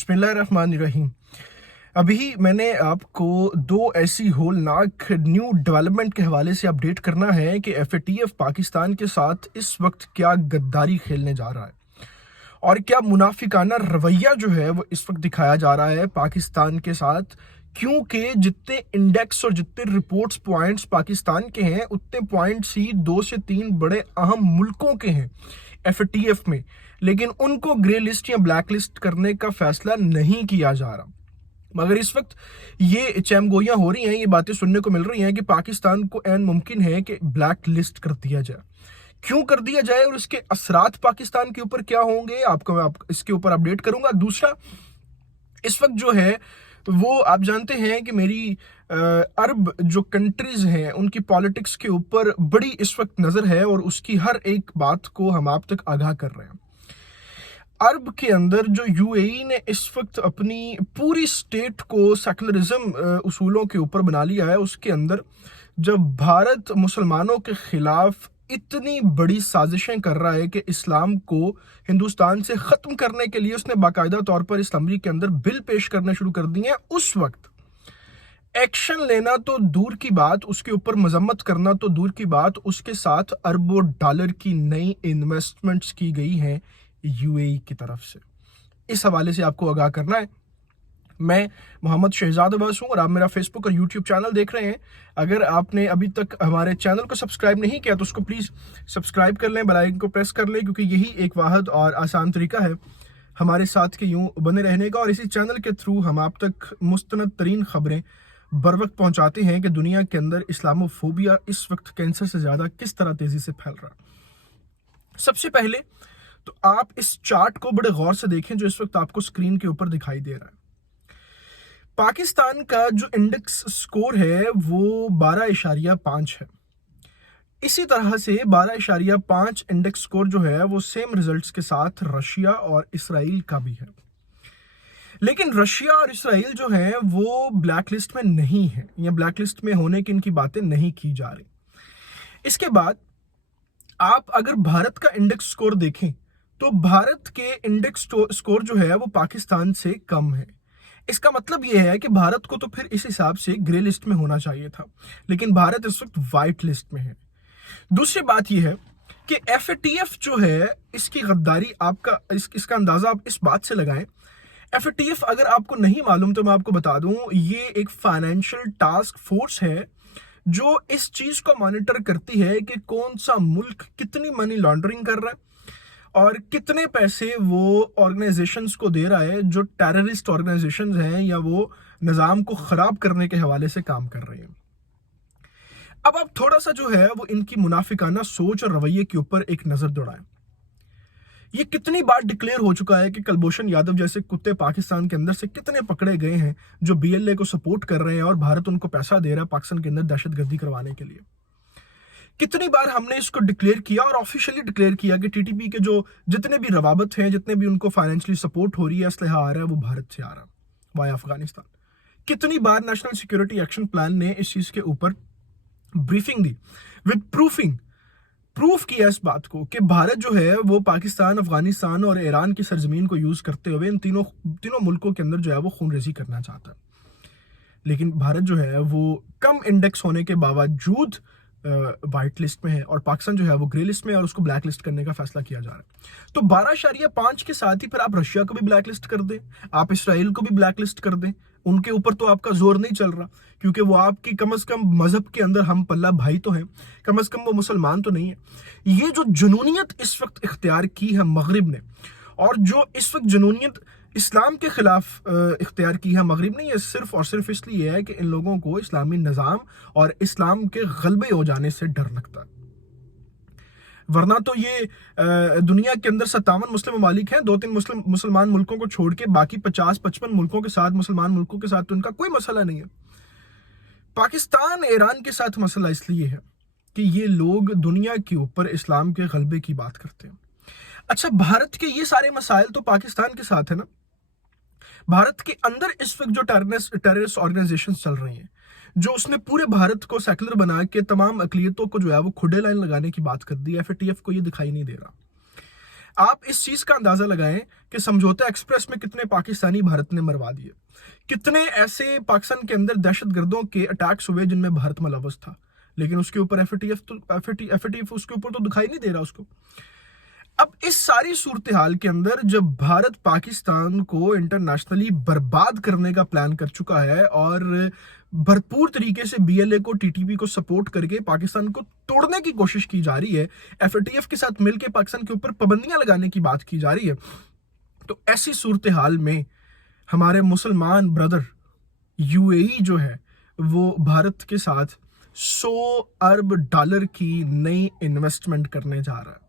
बिस्मिल्लाहिर्रहमानिर्रहीम। अभी मैंने आपको दो ऐसी होलनाक न्यू डेवलपमेंट के हवाले से अपडेट करना है कि एफएटीएफ पाकिस्तान के साथ इस वक्त क्या गद्दारी खेलने जा रहा है और क्या मुनाफिकाना रवैया जो है वो इस वक्त दिखाया जा रहा है पाकिस्तान के साथ। क्योंकि जितने इंडेक्स और जितने रिपोर्ट्स पॉइंट्स पाकिस्तान के हैं उतने पॉइंट्स ही 2 से 3 बड़े अहम मुल्कों के हैं एफएटीएफ में, लेकिन उनको ग्रे लिस्ट या ब्लैक लिस्ट करने का फैसला नहीं किया जा रहा। मगर इस वक्त ये चैमगोइयां हो रही हैं, ये बातें सुनने को मिल रही हैं कि पाकिस्तान को ऐन मुमकिन है कि ब्लैक लिस्ट कर दिया जाए। क्यों कर दिया जाए और इसके असरात पाकिस्तान के ऊपर क्या होंगे, आपको इसके ऊपर अपडेट करूंगा। दूसरा, इस वक्त जो है वो आप जानते हैं कि मेरी अरब जो कंट्रीज हैं उनकी पॉलिटिक्स के ऊपर बड़ी इस वक्त नजर है और उसकी हर एक बात को हम आप तक आगाह कर रहे हैं। अरब के अंदर जो यूएई ने इस वक्त अपनी पूरी स्टेट को सेकुलरिज्म उसूलों के ऊपर बना लिया है, उसके अंदर जब भारत मुसलमानों के खिलाफ इतनी बड़ी साजिशें कर रहा है कि इस्लाम को हिंदुस्तान से ख़त्म करने के लिए उसने बाकायदा तौर पर असेंबली के अंदर बिल पेश करने शुरू कर दिए हैं, उस वक्त एक्शन लेना तो दूर की बात, उसके ऊपर मजम्मत करना तो दूर की बात, उसके साथ अरबों डॉलर की नई इन्वेस्टमेंट्स की गई हैं यूएई की तरफ से। इस हवाले से आपको आगाह करना है। मैं मोहम्मद शहजाद अब्बास हूं और आप मेरा फेसबुक और यूट्यूब चैनल देख रहे हैं। अगर आपने अभी तक हमारे चैनल को सब्सक्राइब नहीं किया तो उसको प्लीज़ सब्सक्राइब कर लें, बेल आइकन को प्रेस कर लें, क्योंकि यही एक वाहिद और आसान तरीका है हमारे साथ के यूं बने रहने का। और इसी चैनल के थ्रू हम आप तक मुस्तनद तरीन खबरें बर वक्त पहुँचाते हैं कि दुनिया के अंदर इस्लामोफोबिया इस वक्त कैंसर से ज़्यादा किस तरह तेज़ी से फैल रहा है। सबसे पहले तो आप इस चार्ट को बड़े गौर से देखें जो इस वक्त आपको स्क्रीन के ऊपर दिखाई दे रहा है। पाकिस्तान का जो इंडेक्स स्कोर है वो 12.5 है। इसी तरह से 12.5 इंडेक्स स्कोर जो है वो सेम रिजल्ट्स के साथ रशिया और इसराइल का भी है। लेकिन रशिया और इसराइल जो है वो ब्लैक लिस्ट में नहीं है, या ब्लैक लिस्ट में होने की इनकी बातें नहीं की जा रही। इसके बाद आप अगर भारत का इंडेक्स स्कोर देखें तो भारत के इंडेक्स स्कोर जो है वो पाकिस्तान से कम है। इसका मतलब यह है कि भारत को तो फिर इस हिसाब से ग्रे लिस्ट में होना चाहिए था, लेकिन भारत इस वक्त व्हाइट लिस्ट में है। दूसरी बात यह है कि एफएटीएफ जो है इसकी गद्दारी आपका इसका अंदाजा आप इस बात से लगाएं। एफएटीएफ अगर आपको नहीं मालूम तो मैं आपको बता दूं, ये एक फाइनेंशियल टास्क फोर्स है जो इस चीज को मॉनिटर करती है कि कौन सा मुल्क कितनी मनी लॉन्ड्रिंग कर रहा है और कितने पैसे वो ऑर्गेनाइजेशंस को दे रहा है जो टेररिस्ट ऑर्गेनाइजेशंस हैं या वो निज़ाम को खराब करने के हवाले से काम कर रहे हैं। अब आप थोड़ा सा जो है वो इनकी मुनाफिकाना सोच और रवैये के ऊपर एक नजर दौड़ाएं। ये कितनी बार डिक्लेयर हो चुका है कि कुलभूषण यादव जैसे कुत्ते पाकिस्तान के अंदर से कितने पकड़े गए हैं जो बीएलए को सपोर्ट कर रहे हैं और भारत उनको पैसा दे रहा है पाकिस्तान के अंदर दहशतगर्दी करवाने के लिए। कितनी बार हमने इसको डिक्लेयर किया और ऑफिशियली डिक्लेयर किया कि टीटीपी के जो जितने भी रवाबत हैं, जितने भी उनको फाइनेंशियली सपोर्ट हो रही है, असलहा आ रहा है, वो भारत से आ रहा है वाया अफगानिस्तान। कितनी बार नेशनल सिक्योरिटी एक्शन प्लान ने इस चीज के ऊपर ब्रीफिंग दी विद प्रूफ किया इस बात को कि भारत जो है वो पाकिस्तान, अफगानिस्तान और ईरान की सरजमीन को यूज करते हुए इन तीनों मुल्कों के अंदर जो है वो खूनरेजी करना चाहता है। लेकिन भारत जो है वो कम इंडेक्स होने के बावजूद व्हाइट लिस्ट में है और पाकिस्तान जो है वो ग्रे लिस्ट में है और उसको ब्लैक लिस्ट करने का फैसला किया जा रहा है। तो 12.5 के साथ ही फिर आप रशिया को भी ब्लैक लिस्ट कर दें, आप इसराइल को भी ब्लैक लिस्ट कर दें। उनके ऊपर तो आपका जोर नहीं चल रहा क्योंकि वो आपकी कम से कम मजहब के अंदर हम पल्ला भाई तो हैं, कम से कम वो मुसलमान तो नहीं है। ये जो जुनूनियत इस वक्त इख्तियार की है मगरिब ने, और जो इस वक्त जुनूनियत इस्लाम के खिलाफ इख्तियार की है मगरिब ने, ये सिर्फ और सिर्फ इसलिए है कि इन लोगों को इस्लामी निज़ाम और इस्लाम के गलबे हो जाने से डर लगता है। वरना तो ये दुनिया के अंदर 57 मुस्लिम ममालिक हैं, 2-3 मुसलमान मुल्कों को छोड़ के बाकी 50-55 मुल्कों के साथ, मुसलमान मुल्कों के साथ तो इनका कोई मसला नहीं है। पाकिस्तान ईरान के साथ मसला इसलिए है कि ये लोग दुनिया के ऊपर इस्लाम के गलबे की बात करते हैं। अच्छा, भारत के ये सारे मसाइल तो पाकिस्तान के साथ है ना। भारत के अंदर इस वक्त जो टेररिस्ट ऑर्गेनाइजेशन चल रही हैं, जो उसने पूरे भारत को सेकुलर बना के तमाम अकलियतों को जो है वो खुडे लाइन लगाने की बात कर दी, एफएटीएफ को ये दिखाई नहीं दे रहा। آپ اس چیز کا اندازہ لگائیں کہ سمجھوتا ایکسپریس میں کتنے پاکستانی بھارت نے مروا دیے، کتنے ایسے پاکستان کے اندر دہشت گردوں کے اٹیکس ہوئے جن میں بھارت ملوث تھا، لیکن اس کے اوپر ایف اے ٹی ایف اس کے اوپر تو دکھائی نہیں دے رہا اس کو۔ اب اس ساری صورتحال کے اندر جب بھارت پاکستان کو انٹرنیشنلی برباد کرنے کا پلان کر چکا ہے اور بھرپور طریقے سے بی ایل اے کو ٹی ٹی پی کو سپورٹ کر کے پاکستان کو توڑنے کی کوشش کی جا رہی ہے، ایف اے ٹی ایف کے ساتھ مل کے پاکستان کے اوپر پابندیاں لگانے کی بات کی جا رہی ہے، تو ایسی صورتحال میں ہمارے مسلمان بردر یو اے ای جو ہے وہ بھارت کے ساتھ $100 ارب کی نئی انویسٹمنٹ کرنے جا رہا ہے۔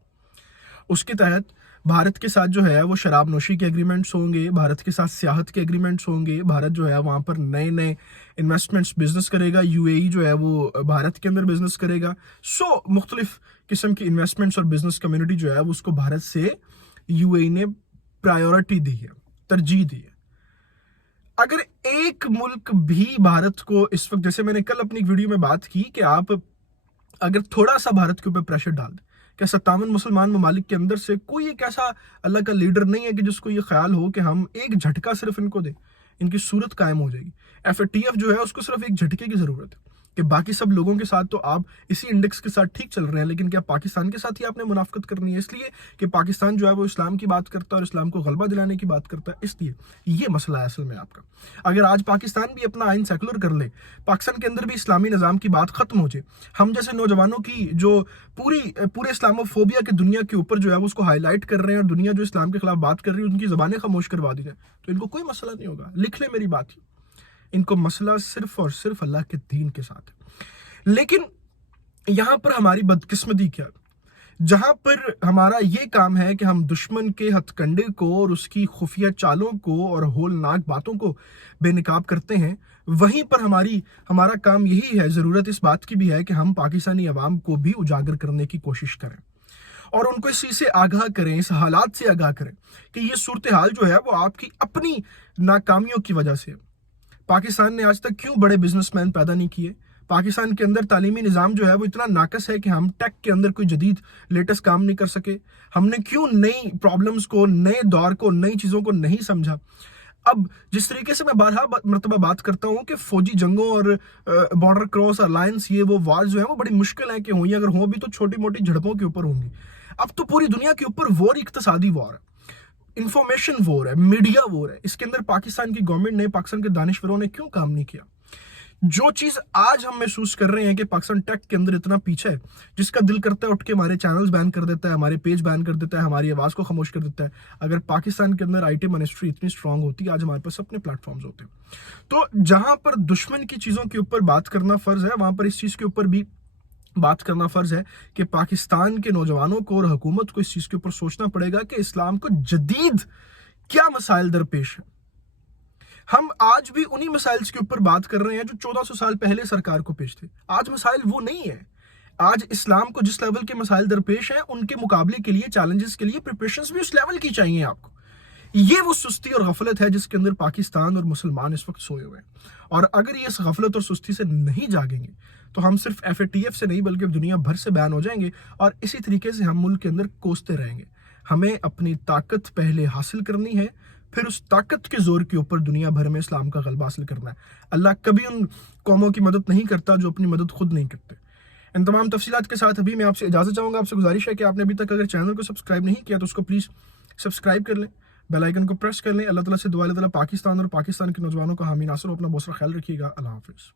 اس کے تحت بھارت کے ساتھ جو ہے وہ شراب نوشی کے ایگریمنٹس ہوں گے، بھارت کے ساتھ سیاحت کے ایگریمنٹس ہوں گے، بھارت جو ہے وہاں پر نئے نئے انویسٹمنٹس بزنس کرے گا، یو اے ای جو ہے وہ بھارت کے اندر بزنس کرے گا، مختلف قسم کی انویسٹمنٹس اور بزنس کمیونٹی جو ہے وہ اس کو بھارت سے یو اے ای نے پرائیورٹی دی ہے، ترجیح دی ہے۔ اگر ایک ملک بھی بھارت کو اس وقت، جیسے میں نے کل اپنی ویڈیو میں بات کی کہ آپ اگر تھوڑا سا بھارت کے اوپر پریشر ڈال دیں، کہ 57 مسلمان ممالک کے اندر سے کوئی ایک ایسا اللہ کا لیڈر نہیں ہے کہ جس کو یہ خیال ہو کہ ہم ایک جھٹکا صرف ان کو دیں، ان کی صورت قائم ہو جائے گی۔ ایف اے ٹی ایف جو ہے اس کو صرف ایک جھٹکے کی ضرورت ہے کہ باقی سب لوگوں کے ساتھ تو آپ اسی انڈیکس کے ساتھ ٹھیک چل رہے ہیں، لیکن کیا پاکستان کے ساتھ ہی آپ نے منافقت کرنی ہے؟ اس لیے کہ پاکستان جو ہے وہ اسلام کی بات کرتا ہے اور اسلام کو غلبہ دلانے کی بات کرتا ہے، اس لیے یہ مسئلہ ہے اصل میں آپ کا۔ اگر آج پاکستان بھی اپنا آئین سیکولر کر لے، پاکستان کے اندر بھی اسلامی نظام کی بات ختم ہو جائے، ہم جیسے نوجوانوں کی جو پورے اسلامو فوبیا کے دنیا کے اوپر جو ہے وہ اس کو ہائی لائٹ کر رہے ہیں اور دنیا جو اسلام کے خلاف بات کر رہی ہے ان کی زبانیں خاموش کروا دی جائیں، تو ان کو کوئی مسئلہ نہیں ہوگا۔ لکھ لیں میری بات، ان کو مسئلہ صرف اور صرف اللہ کے دین کے ساتھ ہے۔ لیکن یہاں پر ہماری بدقسمتی کیا، جہاں پر ہمارا یہ کام ہے کہ ہم دشمن کے ہتھ کنڈے کو اور اس کی خفیہ چالوں کو اور ہولناک باتوں کو بے نقاب کرتے ہیں، وہیں پر ہمارا کام یہی ہے، ضرورت اس بات کی بھی ہے کہ ہم پاکستانی عوام کو بھی اجاگر کرنے کی کوشش کریں اور ان کو اس چیز سے آگاہ کریں، اس حالات سے آگاہ کریں کہ یہ صورتحال جو ہے وہ آپ کی اپنی ناکامیوں کی وجہ سے۔ پاکستان نے آج تک کیوں بڑے بزنس مین پیدا نہیں کیے؟ پاکستان کے اندر تعلیمی نظام جو ہے وہ اتنا ناقص ہے کہ ہم ٹیک کے اندر کوئی جدید لیٹسٹ کام نہیں کر سکے؟ ہم نے کیوں نئی پرابلمز کو، نئے دور کو، نئی چیزوں کو نہیں سمجھا؟ اب جس طریقے سے میں بارہا مرتبہ بات کرتا ہوں کہ فوجی جنگوں اور بارڈر کراس الائنس، یہ وہ وار جو ہیں وہ بڑی مشکل ہیں کہ ہوں، اگر ہوں بھی تو چھوٹی موٹی جھڑپوں کے اوپر ہوں گی۔ اب تو پوری دنیا کے اوپر وار، اقتصادی وار ہے، انفارمیشن وار ہے، میڈیا وار ہے، اس کے اندر پاکستان کی گورنمنٹ نے، پاکستان کے دانشوروں نے کیوں کام نہیں کیا؟ جو چیز آج ہم محسوس کر رہے ہیں کہ پاکستان ٹیک کے اندر اتنا پیچھے ہے، جس کا دل کرتا ہے اٹھ کے ہمارے چینلز بین کر دیتا ہے، ہمارے پیج بین کر دیتا ہے، ہماری آواز کو خاموش کر دیتا ہے۔ اگر پاکستان کے اندر آئی ٹی منسٹری اتنی سٹرونگ ہوتی، آج ہمارے پاس اپنے پلیٹ فارمز ہوتے ہیں۔ تو جہاں پر دشمن کی چیزوں کے اوپر بات کرنا فرض ہے، وہاں پر اس چیز کے اوپر بھی بات کرنا فرض ہے کہ پاکستان کے نوجوانوں کو اور حکومت کو اس چیز کے اوپر سوچنا پڑے گا کہ اسلام کو جدید کیا مسائل درپیش ہیں۔ ہم آج بھی انہی مسائل کے اوپر بات کر رہے ہیں جو 1400 سال پہلے سرکار کو پیش تھے۔ آج مسائل وہ نہیں ہے۔ آج اسلام کو جس لیول کے مسائل درپیش ہیں، ان کے مقابلے کے لیے، چیلنجز کے لیے پریپریشنز بھی اس لیول کی چاہیے آپ کو۔ یہ وہ سستی اور غفلت ہے جس کے اندر پاکستان اور مسلمان اس وقت سوئے ہوئے ہیں، اور اگر یہ اس غفلت اور سستی سے نہیں جاگیں گے تو ہم صرف ایف اے ٹی ایف سے نہیں بلکہ دنیا بھر سے بین ہو جائیں گے، اور اسی طریقے سے ہم ملک کے اندر کوستے رہیں گے۔ ہمیں اپنی طاقت پہلے حاصل کرنی ہے، پھر اس طاقت کے زور کے اوپر دنیا بھر میں اسلام کا غلبہ حاصل کرنا ہے۔ اللہ کبھی ان قوموں کی مدد نہیں کرتا جو اپنی مدد خود نہیں کرتے۔ ان تمام تفصیلات کے ساتھ ابھی میں آپ سے اجازت چاہوں گا۔ آپ سے گزارش ہے کہ آپ نے ابھی تک اگر چینل کو سبسکرائب نہیں کیا تو اس کو پلیز سبسکرائب کر لیں، بیل آئیکن کو پریس کر لیں۔ اللہ تعالیٰ سے دعا ہے، اللہ تعالیٰ پاکستان اور پاکستان کے نوجوانوں کا حامی ناصر ہو۔ اپنا بہت سارا خیال رکھیے گا۔ اللہ حافظ۔